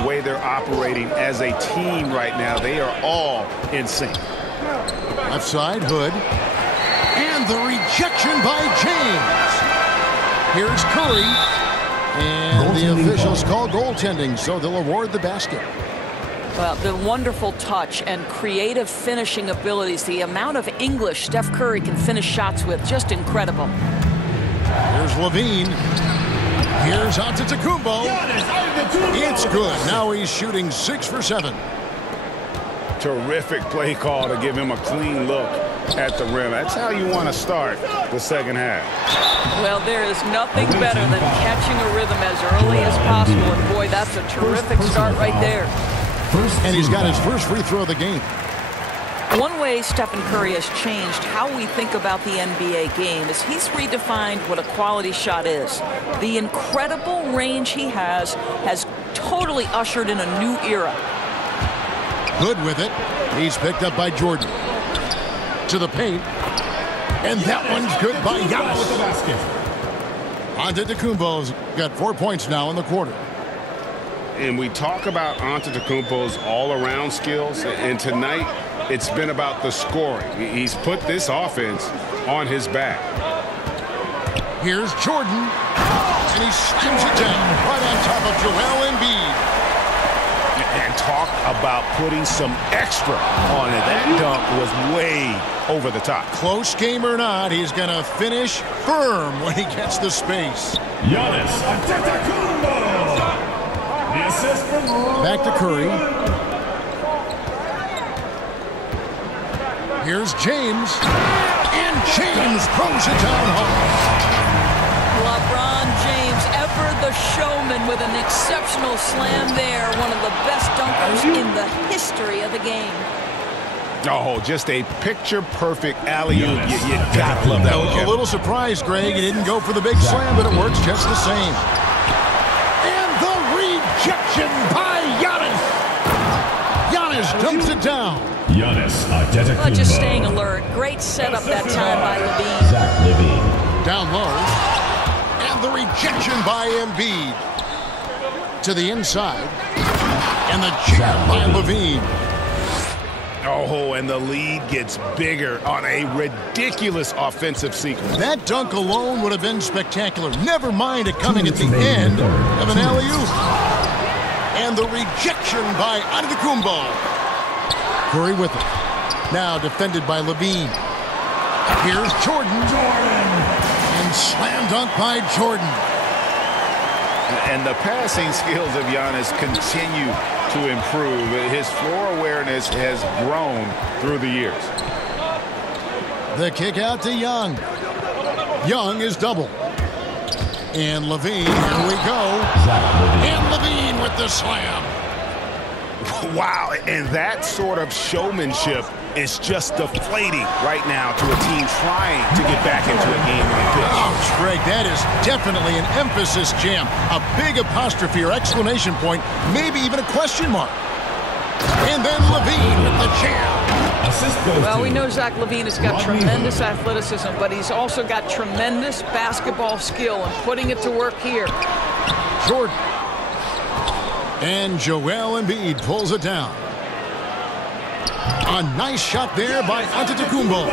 the way they're operating as a team right now. They are all in sync. Left side, Hood. And the rejection by James. Here's Curry. And the officials call goaltending, so they'll award the basket. Well, the wonderful touch and creative finishing abilities, the amount of English Steph Curry can finish shots with, just incredible. Here's Levine. Here's Antetokounmpo. It's good. Now he's shooting 6 for 7. Terrific play call to give him a clean look at the rim. That's how you want to start the second half. Well, there is nothing better than catching a rhythm as early as possible. And boy, that's a terrific start right there. And he's got his first free throw of the game. One way Stephen Curry has changed how we think about the NBA game is he's redefined what a quality shot is. The incredible range he has totally ushered in a new era. Good with it. He's picked up by Jordan. To the paint. And that one's good by Giannis. Antetokounmpo's got 4 points now in the quarter. And we talk about Antetokounmpo's all-around skills, and tonight it's been about the scoring. He's put this offense on his back. Here's Jordan, and he slams it down right on top of Joel Embiid. And talk about putting some extra on it. That dunk was way over the top. Close game or not, he's going to finish firm when he gets the space. Giannis Antetokounmpo. Back to Curry. Here's James. And James throws it down hard. LeBron James, ever the showman with an exceptional slam there. One of the best dunkers in the history of the game. Oh, just a picture-perfect alley-oop. You gotta love that one. A little surprised, Greg. He didn't go for the big slam, but it works just the same. And the rejection by Giannis. Giannis dumps it down. Giannis Antetokounmpo. Well, just staying alert. Great setup that time by Levine. Zach Levine. Down low. And the rejection by Embiid. To the inside. And the jam by Levine. Oh, and the lead gets bigger on a ridiculous offensive sequence. That dunk alone would have been spectacular. Never mind it coming at the end of an alley-oop. And the rejection by Antetokounmpo. Curry with it. Now defended by Levine. Here's Jordan. And slam dunk by Jordan. And the passing skills of Giannis continue to improve. His floor awareness has grown through the years. The kick out to Young. Young is double. And Levine, here we go. And Levine with the slam. Wow, and that sort of showmanship is just deflating right now to a team trying to get back into a game like this. Oh, Greg, that is definitely an emphasis jam. A big apostrophe or exclamation point, maybe even a question mark. And then Levine with the jam. Well, we know Zach Levine has got tremendous athleticism, but he's also got tremendous basketball skill and putting it to work here. Jordan. And Joel Embiid pulls it down. A nice shot there by Antetokounmpo.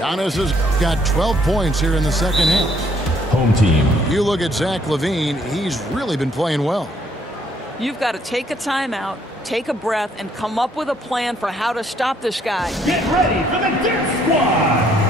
Giannis has got 12 points here in the second half. Home team. You look at Zach Levine, he's really been playing well. You've got to take a timeout, take a breath, and come up with a plan for how to stop this guy. Get ready for the Dip Squad.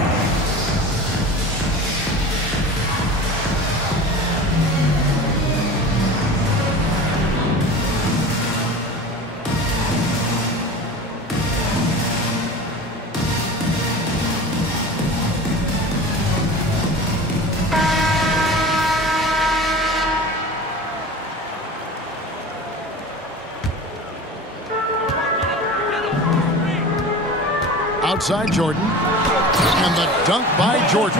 Outside Jordan. And the dunk by Jordan.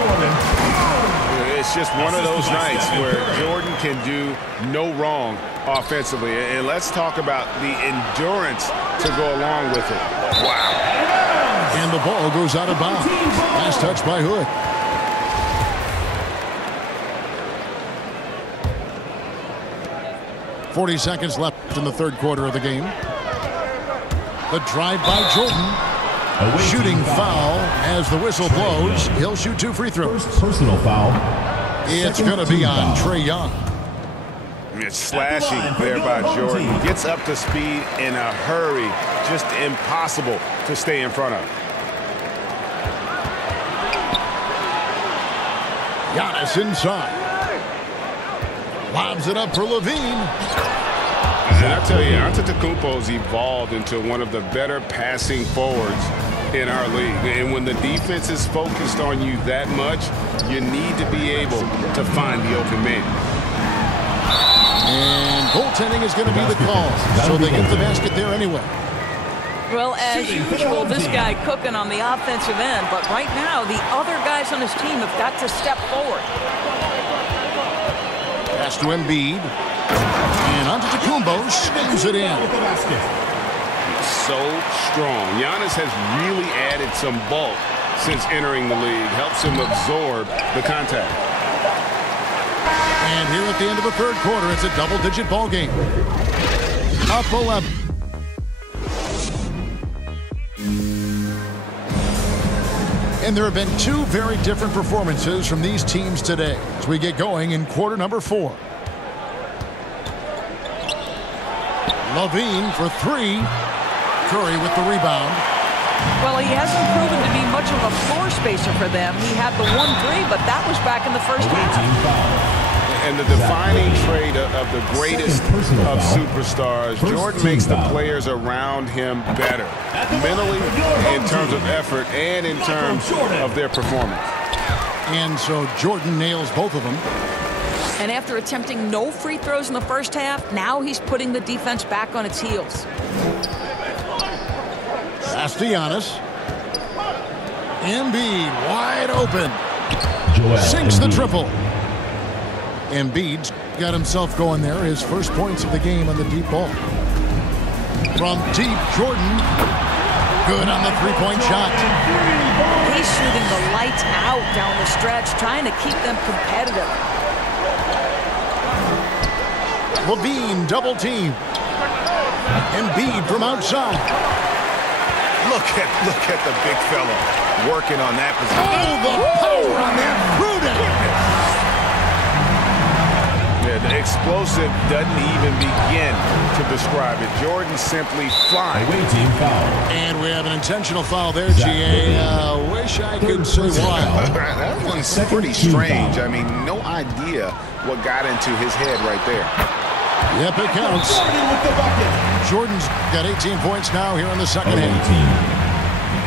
It's just one of those nights where Jordan can do no wrong offensively. And let's talk about the endurance to go along with it. Wow. And the ball goes out of bounds. Last touch by Hood. 40 seconds left in the third quarter of the game. The drive by Jordan. Shooting foul as the whistle blows. He'll shoot 2 free throws. Personal foul. It's going to be on Trae Young. It's slashing there by Jordan. Gets up to speed in a hurry. Just impossible to stay in front of. Giannis inside. Lobs it up for Levine. And I tell you, Antetokounmpo's evolved into one of the better passing forwards in our league. And when the defense is focused on you that much, you need to be able to find the open man. And goaltending is going to be the call. So they get the basket there anyway. Well, as usual, this guy cooking on the offensive end. But right now, the other guys on his team have got to step forward. Pass to Embiid. And Antetokounmpo spins it in. So strong. Giannis has really added some bulk since entering the league. Helps him absorb the contact. And here at the end of the third quarter, it's a double-digit ball game. Up 11. And there have been 2 very different performances from these teams today as we get going in quarter number 4. Levine for 3. Curry with the rebound. Well, he hasn't proven to be much of a floor spacer for them. He had the 1-3, but that was back in the first half. And the defining trait of the greatest of superstars, Jordan makes the players around him better, mentally, in terms of effort, and in terms of their performance. And so Jordan nails both of them. And after attempting no free throws in the first half, now he's putting the defense back on its heels. Pass to Giannis. Embiid wide open. Sinks the triple. Embiid's got himself going there. His first points of the game on the deep ball. From deep, Jordan. Good on the three-point shot. He's shooting the lights out down the stretch, trying to keep them competitive. Levine double team. Embiid from outside. Look at the big fella working on that position. Oh, the power on that Pruden. Yeah, the explosive doesn't even begin to describe it. Jordan simply flying. Away team foul. And we have an intentional foul there, GA. Wish I could say why. That one's pretty strange. I mean, no idea what got into his head right there. Yep, it counts. Jordan's got 18 points now here in the second half.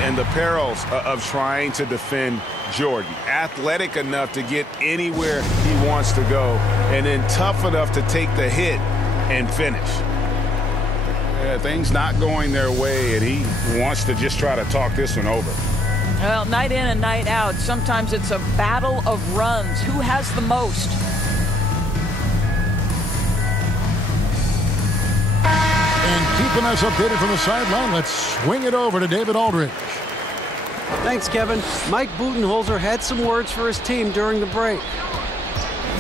And the perils of trying to defend Jordan. Athletic enough to get anywhere he wants to go, and then tough enough to take the hit and finish. Yeah, things not going their way, and he wants to just try to talk this one over. Well, night in and night out, sometimes it's a battle of runs. Who has the most? And keeping us updated from the sideline, let's swing it over to David Aldridge. Thanks, Kevin. Mike Budenholzer had some words for his team during the break.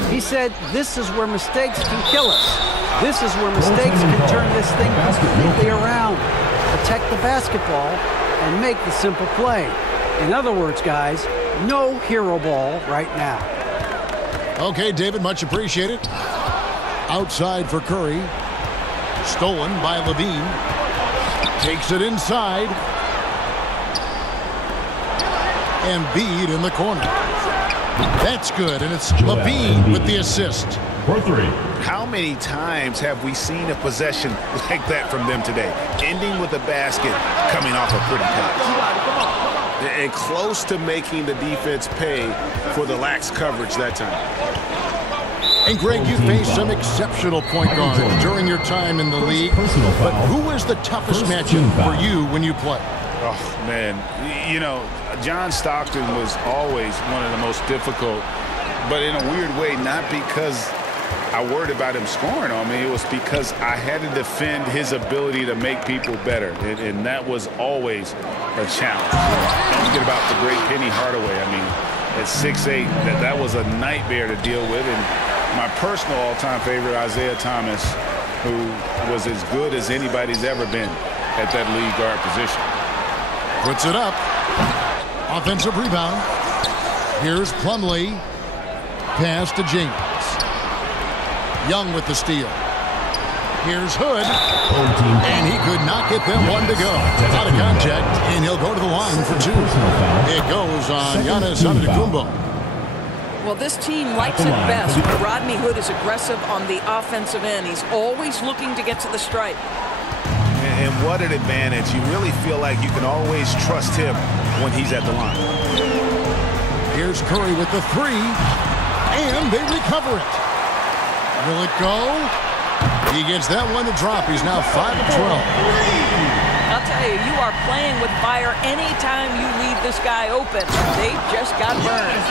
He said, "This is where mistakes can kill us. This is where mistakes can turn this thing completely around. Protect the basketball and make the simple play." In other words, guys, no hero ball right now. Okay, David, much appreciated. Outside for Curry. Stolen by Levine. Takes it inside. Embiid in the corner. That's good, and it's Levine with the assist. For 3. How many times have we seen a possession like that from them today? Ending with a basket, coming off a pretty pass. And close to making the defense pay for the lax coverage that time. And Greg, you faced some exceptional point guards during your time in the league. But who is the toughest matchup for you when you play? Oh, man. You know, John Stockton was always one of the most difficult, but in a weird way, not because I worried about him scoring on me. It was because I had to defend his ability to make people better, and that was always a challenge. Don't forget about the great Penny Hardaway. I mean, at 6'8", that was a nightmare to deal with, and my personal all-time favorite, Isaiah Thomas, who was as good as anybody's ever been at that lead guard position. Puts it up. Offensive rebound. Here's Plumlee. Pass to James. Young with the steal. Here's Hood. And he could not get them one to go. Out of contact, and he'll go to the line for two. It goes on Giannis Antetokounmpo. Well, this team likes it best when Rodney Hood is aggressive on the offensive end. He's always looking to get to the stripe. And what an advantage. You really feel like you can always trust him when he's at the line. Here's Curry with the three. And they recover it. Will it go? He gets that one to drop. He's now 5 of 12. I'll tell you, you are playing with fire anytime you leave this guy open. They just got burned.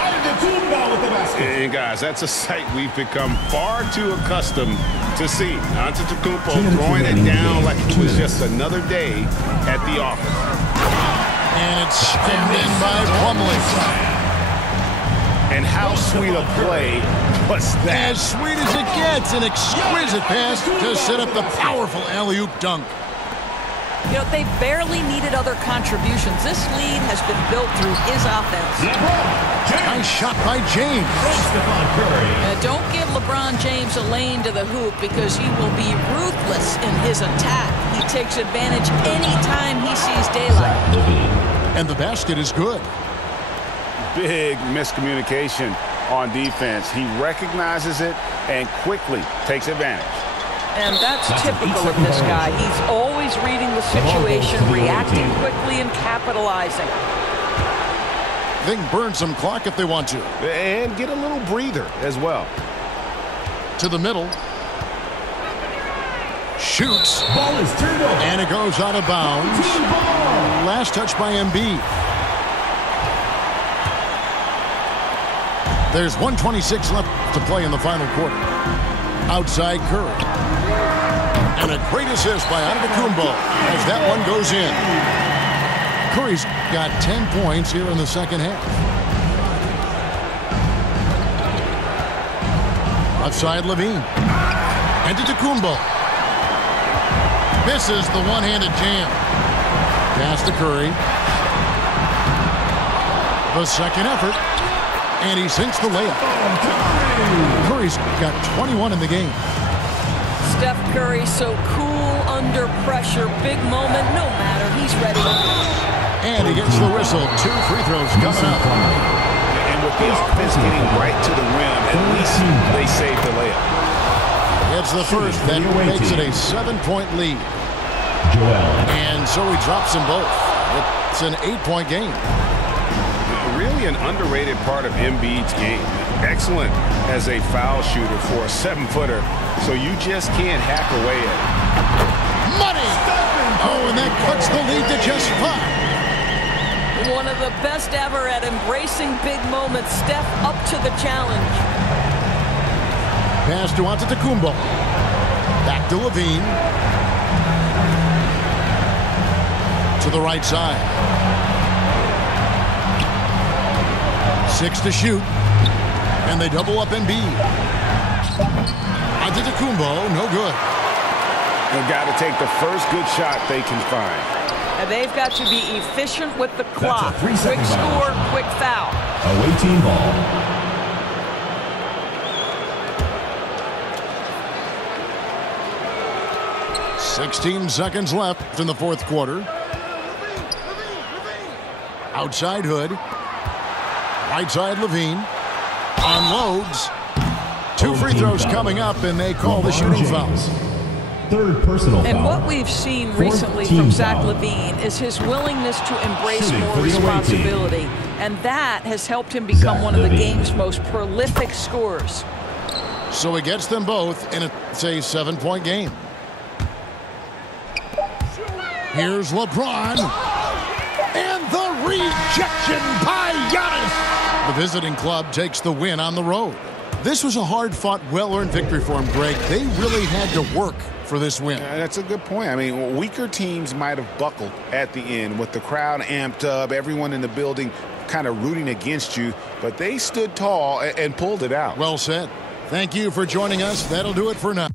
And guys, that's a sight we've become far too accustomed to see. Antetokounmpo throwing it down like it was just another day at the office. And it's stemmed in by Plumlee. And how sweet a play was that? As sweet as it gets, an exquisite pass to set up the powerful alley-oop dunk. You know, they barely needed other contributions. This lead has been built through his offense. Nice shot by James. Don't give LeBron James a lane to the hoop because he will be ruthless in his attack. He takes advantage anytime he sees daylight. And the basket is good. Big miscommunication on defense. He recognizes it and quickly takes advantage. And that's typical of this guy. He's always reading the situation, reacting quickly, and capitalizing. They can burn some clock if they want to. And get a little breather as well. To the middle. Shoots. Ball is turned over. And it goes out of bounds. Last touch by Embiid. There's 1:26 left to play in the final quarter. Outside Curry. And a great assist by Antetokounmpo as that one goes in. Curry's got 10 points here in the second half. Outside LaVine. Antetokounmpo. Misses the one-handed jam. Pass to Curry. The second effort. And he sinks the layup. Curry's got 21 in the game. Steph Curry so cool under pressure. Big moment, no matter. He's ready. And he gets the whistle. 2 free throws coming up. And with the offense getting right to the rim, at least they saved the layup. It's the first. That makes it a 7-point lead. And so he drops them both. It's an 8-point game. Really an underrated part of Embiid's game. Excellent as a foul shooter for a 7-footer, so you just can't hack away at it. Money! Oh, and that cuts the lead to just 5. One of the best ever at embracing big moments. Steph up to the challenge. Pass to Antetokounmpo. Back to LaVine. To the right side. 6 to shoot. And they double up Embiid. Antetokounmpo, no good. They've got to take the first good shot they can find. And they've got to be efficient with the clock. Quick score, quick foul. Away team ball. $16 seconds left in the fourth quarter. Outside Hood. Right side LaVine. Unloads. 2 free throws coming up, and they call the shooting foul. Third personal foul. And what we've seen recently from Zach LaVine is his willingness to embrace more responsibility. And that has helped him become one of the game's most prolific scorers. So he gets them both, and it's a 7-point game. Here's LeBron. And the rejection by Giannis. The visiting club takes the win on the road. This was a hard-fought, well-earned victory for them, Greg. They really had to work for this win. That's a good point. I mean, weaker teams might have buckled at the end with the crowd amped up, everyone in the building kind of rooting against you, but they stood tall and pulled it out. Well said. Thank you for joining us. That'll do it for now.